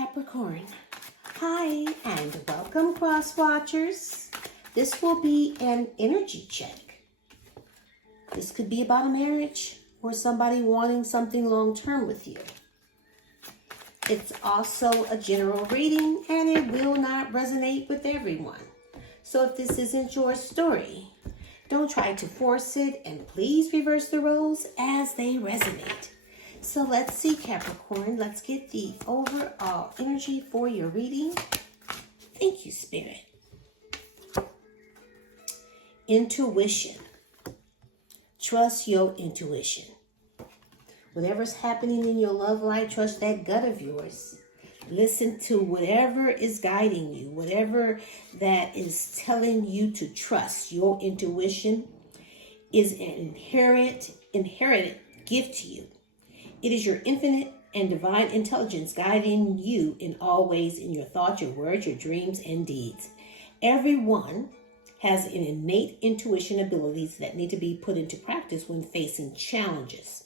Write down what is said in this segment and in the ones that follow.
Capricorn. Hi and welcome, cross watchers. This will be an energy check. This could be about a marriage or somebody wanting something long-term with you. It's also a general reading and it will not resonate with everyone. So if this isn't your story, don't try to force it and please reverse the roles as they resonate. So let's see, Capricorn. Let's get the overall energy for your reading. Thank you, Spirit. Intuition. Trust your intuition. Whatever's happening in your love life, trust that gut of yours. Listen to whatever is guiding you, whatever that is telling you to trust. Your intuition is an inherited gift to you. It is your infinite and divine intelligence guiding you in all ways in your thoughts, your words, your dreams, and deeds. Everyone has an innate intuition abilities that need to be put into practice when facing challenges.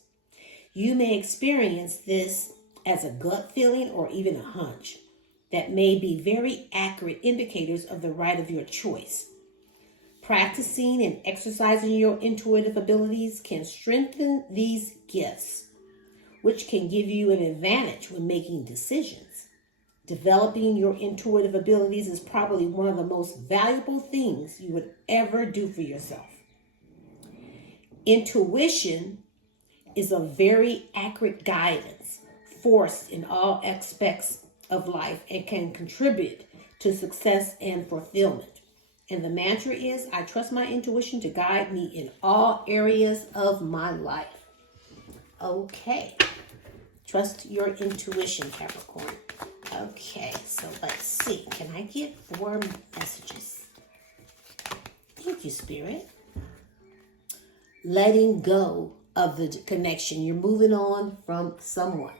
You may experience this as a gut feeling or even a hunch that may be very accurate indicators of the right of your choice. Practicing and exercising your intuitive abilities can strengthen these gifts, which can give you an advantage when making decisions. Developing your intuitive abilities is probably one of the most valuable things you would ever do for yourself. Intuition is a very accurate guidance force in all aspects of life and can contribute to success and fulfillment. And the mantra is, I trust my intuition to guide me in all areas of my life. Okay. Trust your intuition, Capricorn. Okay, so let's see. Can I get 4 messages? Thank you, Spirit. Letting go of the connection. You're moving on from someone.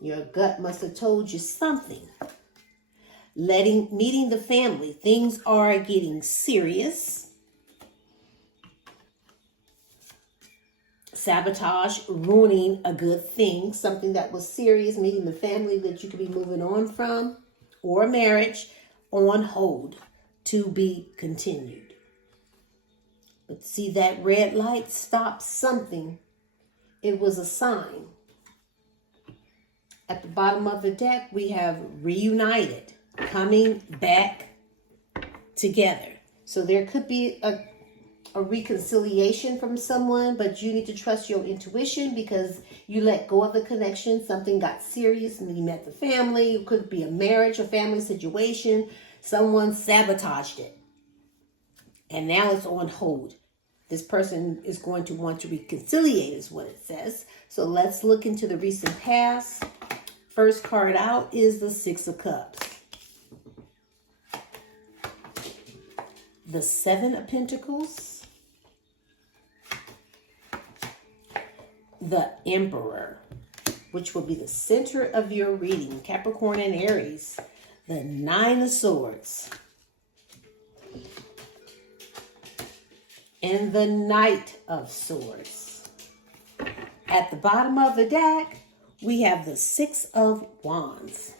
Your gut must have told you something. Meeting the family. Things are getting serious. Sabotage, ruining a good thing, something that was serious, meeting the family that you could be moving on from, or a marriage on hold to be continued. But see, that red light stopped something. It was a sign. At the bottom of the deck, we have reunited, coming back together. So there could be a reconciliation from someone, but you need to trust your intuition because you let go of the connection. Something got serious and you met the family. It could be a marriage or family situation. Someone sabotaged it. And now it's on hold. This person is going to want to reconciliate is what it says. So let's look into the recent past. First card out is the 6 of Cups. The 7 of Pentacles. The Emperor, which will be the center of your reading, Capricorn and Aries. The 9 of Swords. And the Knight of Swords. At the bottom of the deck, we have the 6 of Wands.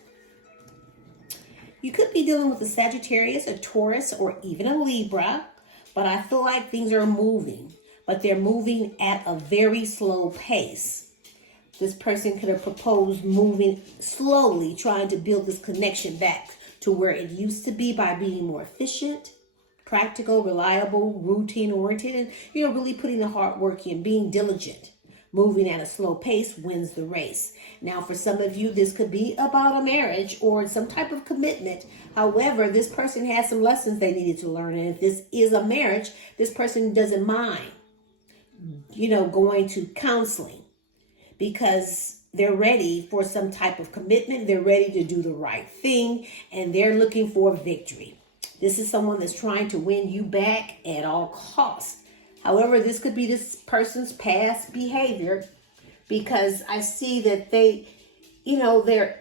You could be dealing with a Sagittarius, a Taurus, or even a Libra, but I feel like things are moving. But they're moving at a very slow pace. This person could have proposed moving slowly, trying to build this connection back to where it used to be by being more efficient, practical, reliable, routine-oriented, and, really putting the hard work in, being diligent. Moving at a slow pace wins the race. Now, for some of you, this could be about a marriage or some type of commitment. However, this person has some lessons they needed to learn. And if this is a marriage, this person doesn't mind going to counseling because they're ready for some type of commitment. They're ready to do the right thing and they're looking for victory. This is someone that's trying to win you back at all costs. However, this could be this person's past behavior because I see that they're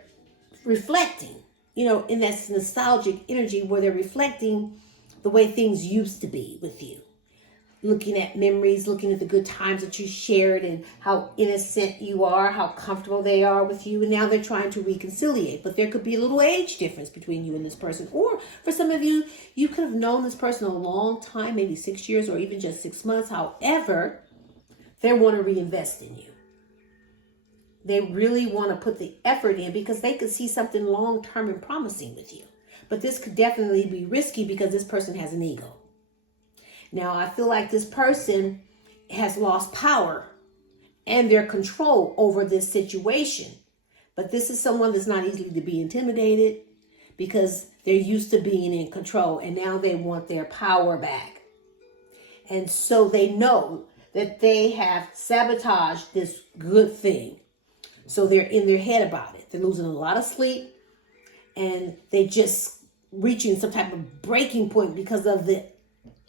reflecting, in that nostalgic energy where they're reflecting the way things used to be with you. looking at memories, looking at the good times that you shared and how innocent you are, how comfortable they are with you. And now they're trying to reconciliate. But there could be a little age difference between you and this person. Or for some of you, you could have known this person a long time, maybe 6 years or even just 6 months. However, they want to reinvest in you. They really want to put the effort in because they could see something long-term and promising with you. But this could definitely be risky because this person has an ego. Now, I feel like this person has lost power and their control over this situation. But this is someone that's not easily to be intimidated because they're used to being in control and now they want their power back. And so they know that they have sabotaged this good thing. So they're in their head about it. They're losing a lot of sleep and they just reaching some type of breaking point because of the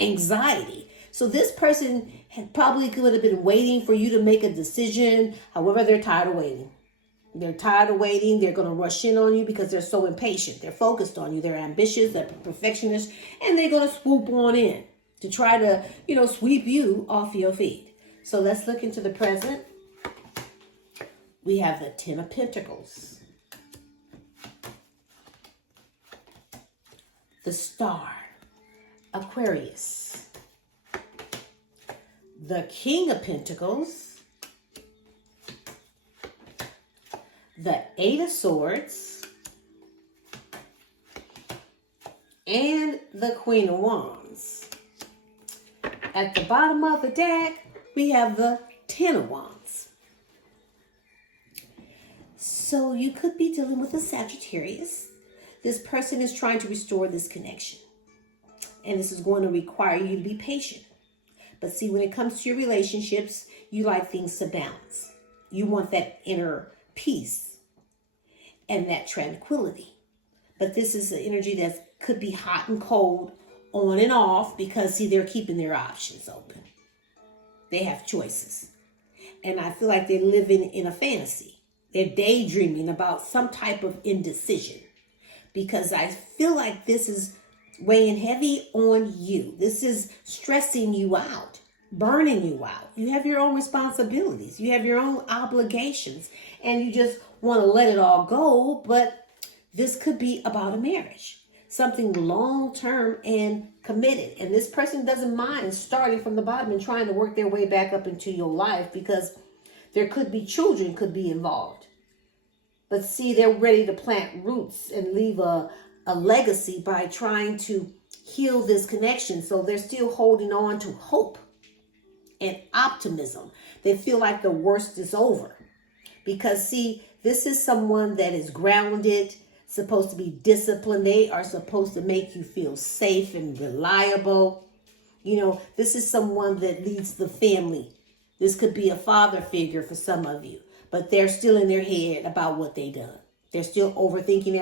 anxiety. So this person probably could have been waiting for you to make a decision. However, they're tired of waiting. They're tired of waiting. They're going to rush in on you because they're so impatient. They're focused on you. They're ambitious. They're perfectionists. And they're going to swoop on in to try to, sweep you off your feet. So let's look into the present. We have the Ten of Pentacles. The Star, Aquarius, the King of Pentacles, the Eight of Swords, and the Queen of Wands. At the bottom of the deck, we have the Ten of Wands. So you could be dealing with a Sagittarius. This person is trying to restore this connection. And this is going to require you to be patient. But see, when it comes to your relationships, you like things to balance. You want that inner peace and that tranquility. But this is an energy that could be hot and cold, on and off, because see, they're keeping their options open. They have choices. And I feel like they're living in a fantasy. They're daydreaming about some type of indecision. Because I feel like this is weighing heavy on you. This is stressing you out, burning you out. You have your own responsibilities. You have your own obligations. And you just want to let it all go. But this could be about a marriage. Something long-term and committed. And this person doesn't mind starting from the bottom and trying to work their way back up into your life. Because there could be children could be involved. But see, they're ready to plant roots and leave a legacy by trying to heal this connection. So they're still holding on to hope and optimism. They feel like the worst is over. Because see, this is someone that is grounded, supposed to be disciplined. They are supposed to make you feel safe and reliable. This is someone that leads the family. This could be a father figure for some of you. But they're still in their head about what they done. They're still overthinking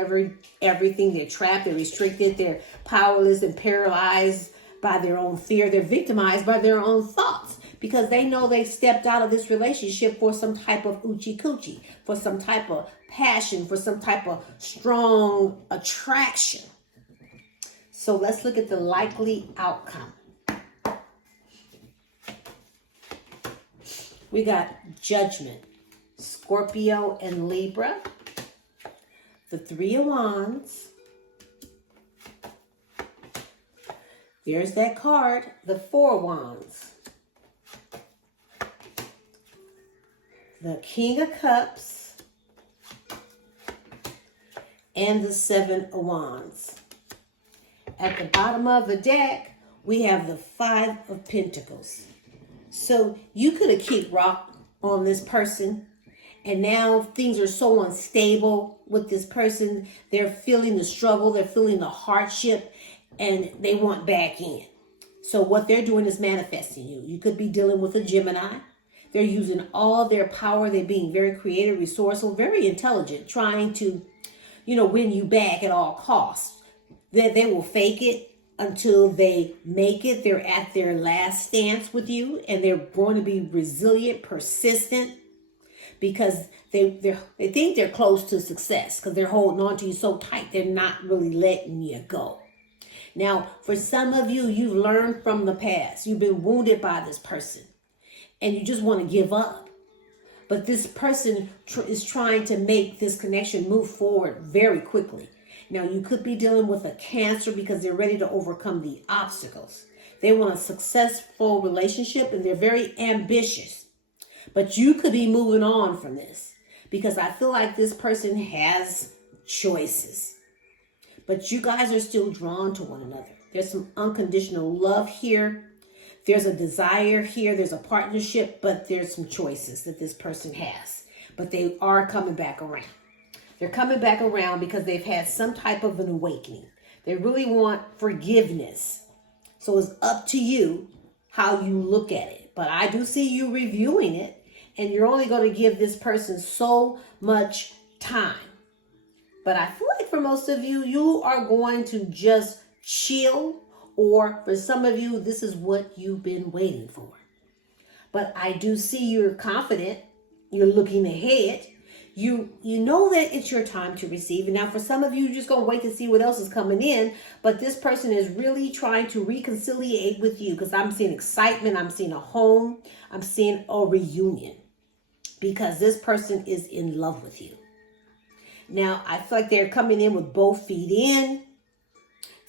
everything. They're trapped, they're restricted, they're powerless and paralyzed by their own fear. They're victimized by their own thoughts because they know they stepped out of this relationship for some type of oochie coochie, for some type of passion, for some type of strong attraction. So let's look at the likely outcome. We got Judgment. Scorpio and Libra, the Three of Wands. There's that card, the Four of Wands. The King of Cups and the Seven of Wands. At the bottom of the deck, we have the Five of Pentacles. So you could have kicked rock on this person. And now things are so unstable with this person. They're feeling the struggle. They're feeling the hardship. And they want back in. So what they're doing is manifesting you. You could be dealing with a Gemini. They're using all their power. They're being very creative, resourceful, very intelligent, trying to, win you back at all costs. They will fake it until they make it. They're at their last stance with you. And they're going to be resilient, persistent. Because they think they're close to success because they're holding on to you so tight. They're not really letting you go. Now, for some of you, you've learned from the past. You've been wounded by this person and you just want to give up. But this person is trying to make this connection move forward very quickly. Now, you could be dealing with a Cancer because they're ready to overcome the obstacles. They want a successful relationship and they're very ambitious. But you could be moving on from this because I feel like this person has choices. But you guys are still drawn to one another. There's some unconditional love here. There's a desire here. There's a partnership, but there's some choices that this person has. But they are coming back around. They're coming back around because they've had some type of an awakening. They really want forgiveness. So it's up to you how you look at it. But I do see you reviewing it, and you're only going to give this person so much time. But I feel like for most of you, you are going to just chill, or for some of you, this is what you've been waiting for. But I do see you're confident. You're looking ahead. You know that it's your time to receive. And now for some of you, you're just going to wait to see what else is coming in. But this person is really trying to reconciliate with you because I'm seeing excitement. I'm seeing a home. I'm seeing a reunion because this person is in love with you. Now, I feel like they're coming in with both feet in.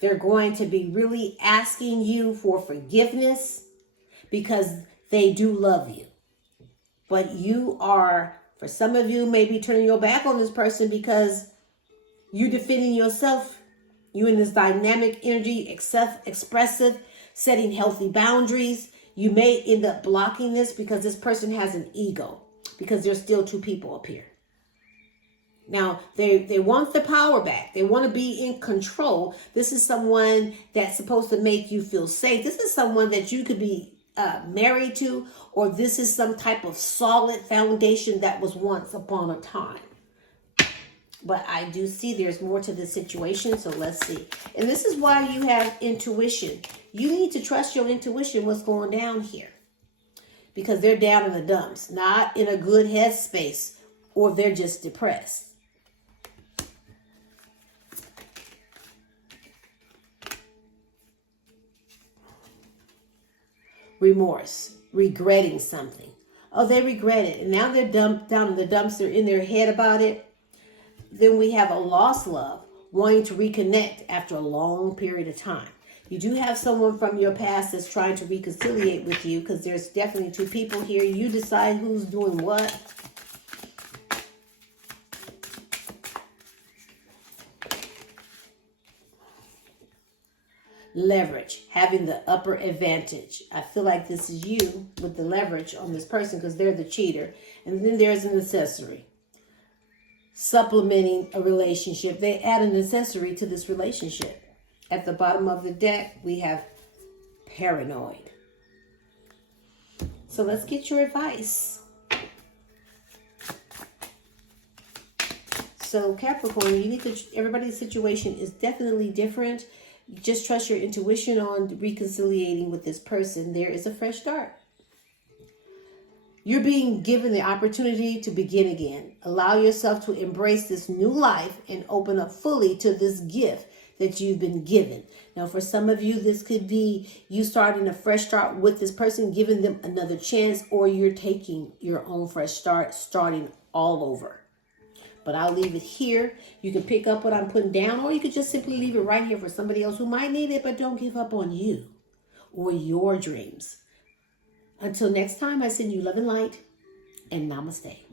They're going to be really asking you for forgiveness because they do love you. But you are, for some of you, maybe turning your back on this person because you're defending yourself. You're in this dynamic energy, expressive, setting healthy boundaries. You may end up blocking this because this person has an ego because there's still two people up here. Now, they want the power back. They want to be in control. This is someone that's supposed to make you feel safe. This is someone that you could be married to, or this is some type of solid foundation that was once upon a time. But I do see there's more to this situation, so let's see. And this is why you have intuition. You need to trust your intuition, what's going down here. Because they're down in the dumps, not in a good headspace, or they're just depressed. Remorse, regretting something. Oh, they regret it. And now they're dumped down in the dumps. They're in their head about it. Then we have a lost love, wanting to reconnect after a long period of time. You do have someone from your past that's trying to reconciliate with you because there's definitely two people here. You decide who's doing what. Leverage, having the upper advantage. I feel like this is you with the leverage on this person because they're the cheater. And then there's an accessory. Supplementing a relationship. They add an accessory to this relationship. At the bottom of the deck, we have paranoid. So let's get your advice. So Capricorn, you need to, everybody's situation is definitely different. Just trust your intuition on reconciliating with this person. There is a fresh start. You're being given the opportunity to begin again. Allow yourself to embrace this new life and open up fully to this gift that you've been given. Now, for some of you, this could be you starting a fresh start with this person, giving them another chance, or you're taking your own fresh start, starting all over. But I'll leave it here. You can pick up what I'm putting down, or you could just simply leave it right here for somebody else who might need it, but don't give up on you or your dreams. Until next time, I send you love and light, and namaste.